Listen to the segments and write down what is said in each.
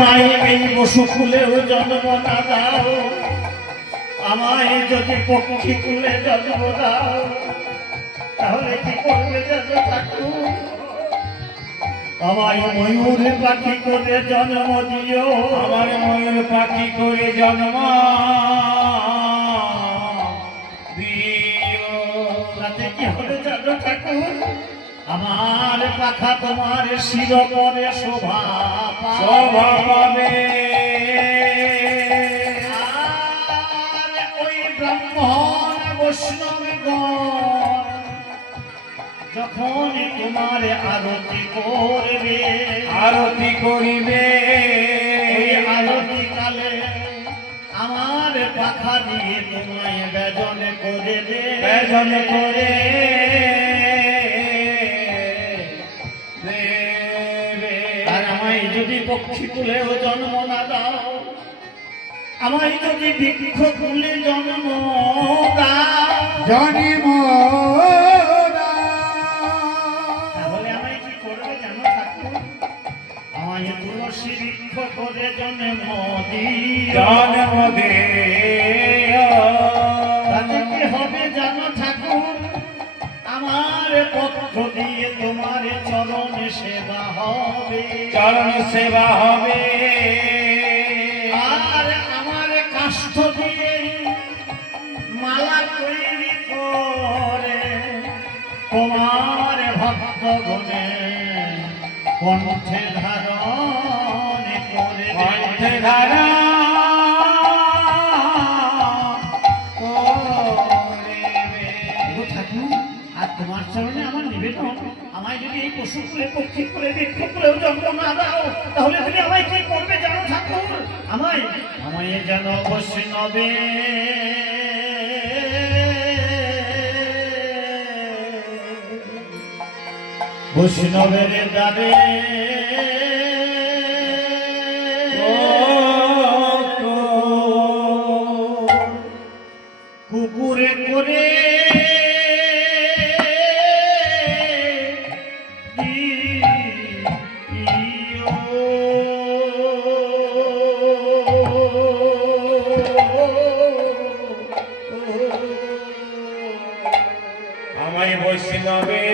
আমায় এই পশু কুলেও জন্ম না দাও, আমায় যদি পক্ষী কুলে জন্ম দাও, তাহলে কি করবে জানো ঠাকুর? আমায় ময়ূর পাখি করে জন্ম দিও, আমার ময়ূর পাখি করে জন্ম দিও। তাতে কি হবে জানো ঠাকুর? আমার পাখা তোমার শির পরে শোভা শোভা পাবে। আর ওই ব্রাহ্মণ বৈষ্ণবগণ যখন তোমার আরতি করবে, আরতি করিবে, ওই আরতি কালে আমার পাখা দিয়ে তোমায় বেজন করে দে, বেজন করে আর আমায় যদি পক্ষী কুলেও জন্ম না দাও, আমায় যদি বৃক্ষ কুলে জন্ম দাও, জন্ম তাহলে আমায় কি করবে জানো ঠাকুর? আমায় তুলসী বৃক্ষ করে জন্ম দিও, জন্ম দিও। তাতে কি হবে জানো ঠাকুর? আমার পত্র দিয়ে তোমার চরণ সেবা হবে, চরণ সেবা হবে। আর আমার কাষ্ঠ দিয়ে মালা তৈরি করে তোমার ভক্তগণে কণ্ঠে ধারণ করে, কণ্ঠে ধারা ঠাকুর। আর তোমার চরণে আমার নিবেদন, আমায় যদি এই পশু কুলে পক্ষী কুলে বৃক্ষ কুলেও জন্ম না দাও, তাহলে তুমি আমায় কি করবে জানো ঠাকুর? আমায় আমায় যেন বৈষ্ণবে বৈষ্ণবের দ্বারে কুকুরে করে আমায় বৈষ্ণবে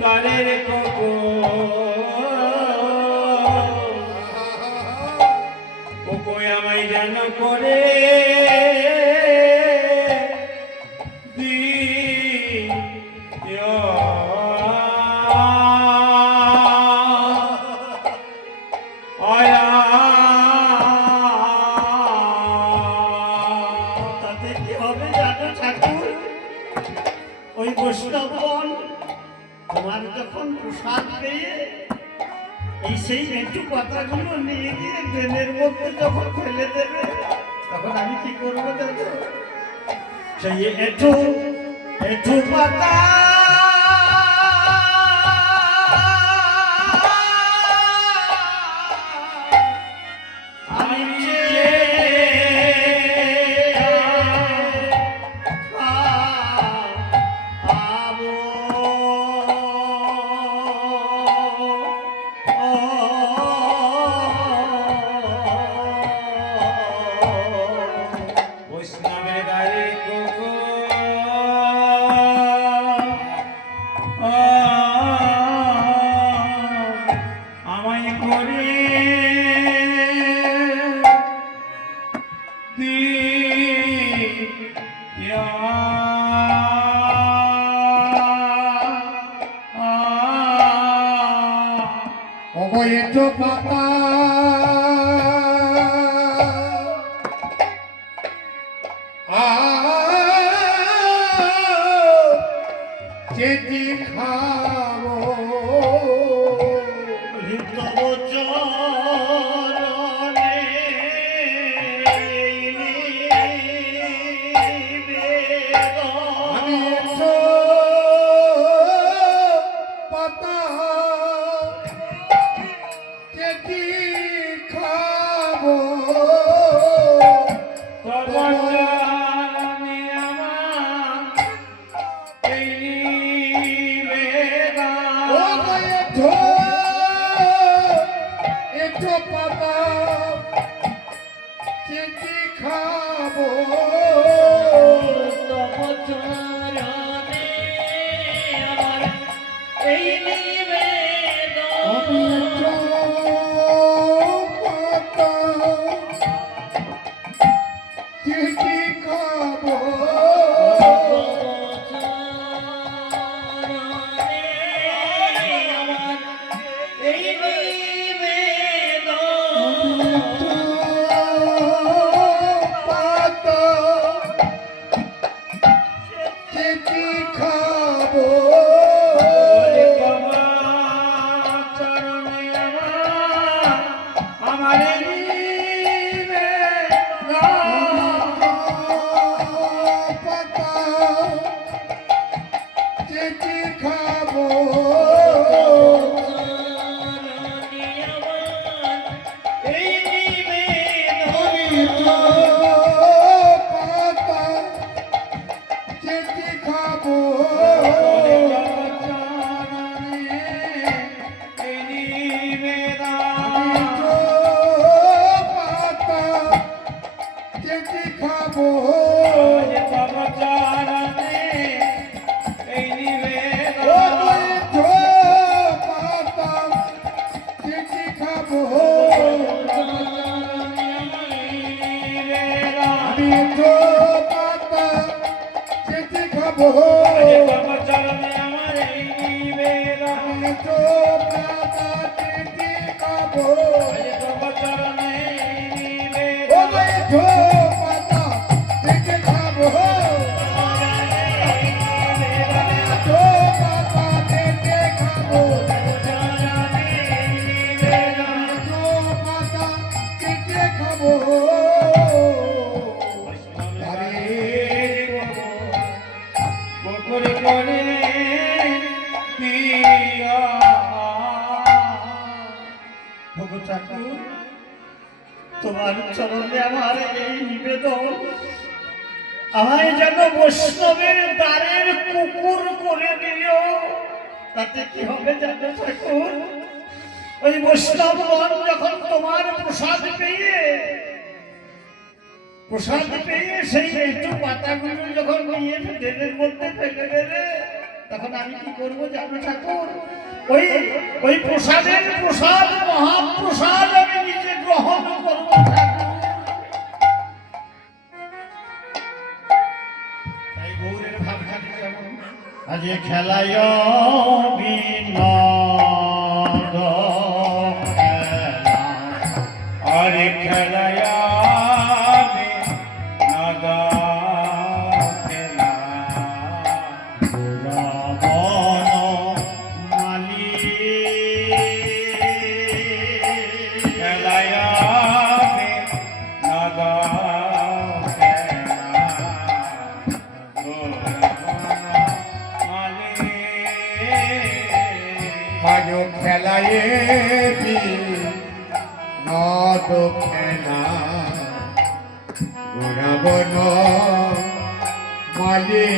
তারের কোকো আমায় যেন করে দিও। তাতে কি হবে জানো ঠাকুর? ওই বৈষ্ণবগণ তোমার যখন প্রসাদ পেয়ে এই সেই একটু পাতাগুলো নিয়ে গিয়ে ড্রেনের মধ্যে যখন ফেলে দেবে, তখন আমি কি করবো জানো? সেই একটু একটু পাতা আমি বৈষ্ণবের দ্বারে কোকো আমায় করে দিও। অবৈধ পাতা যেটি খাবো তব চরণে আমি নিবেদন। একটু পাতা যেটি খাবো তোমার চরণে আমার এই নিবেদন। ও এঠো এঠো পাতা চেটি খাবো তব চরণে আমার এই নিবেদন। আমি এঠো পাতা চেটি খাবো পাতা চেটি খাবো পাতা চেটি খাবো পাতা চেটি খাবো পাতা চেটি খাবো পাতা চেটি খাবো আমি তো পাতা চেটি খাবো আমি তো পাতা চেটি খাবো আমি তো পাতা চেটি খাবো আমি তো পাতা চেটি খাবো আমি তো পাতা চেটি খাবো করে করে দিয়া ভগত ঠাকুর তোমার চরণে আমার এই নিবেদন, আমায় যেন বৈষ্ণবের দ্বারের কুকুর করে দিও। তাতে কি হবে জানো ঠাকুর? ওই বৈষ্ণবগণ যখন তোমার প্রসাদ পেয়ে সেই একটু পাতাগুলো যখন নিয়ে দেবের মধ্যে ফেলে দেবে, তখন আমি কি করবো জানো ঠাকুর? ওই প্রসাদ মহাপ্রসাদ আমি নিজে গ্রহণ করবো ঠাকুর। তাই গৌরের ভাবখানি কেমন? আজ খেলায় বিনোদ খেলা, আরে খেলায়া নাগা খেলা রাবণ মালি খেলায়া নাগা খেলা আজ খেলায় নদ খেলা রাবণ মালি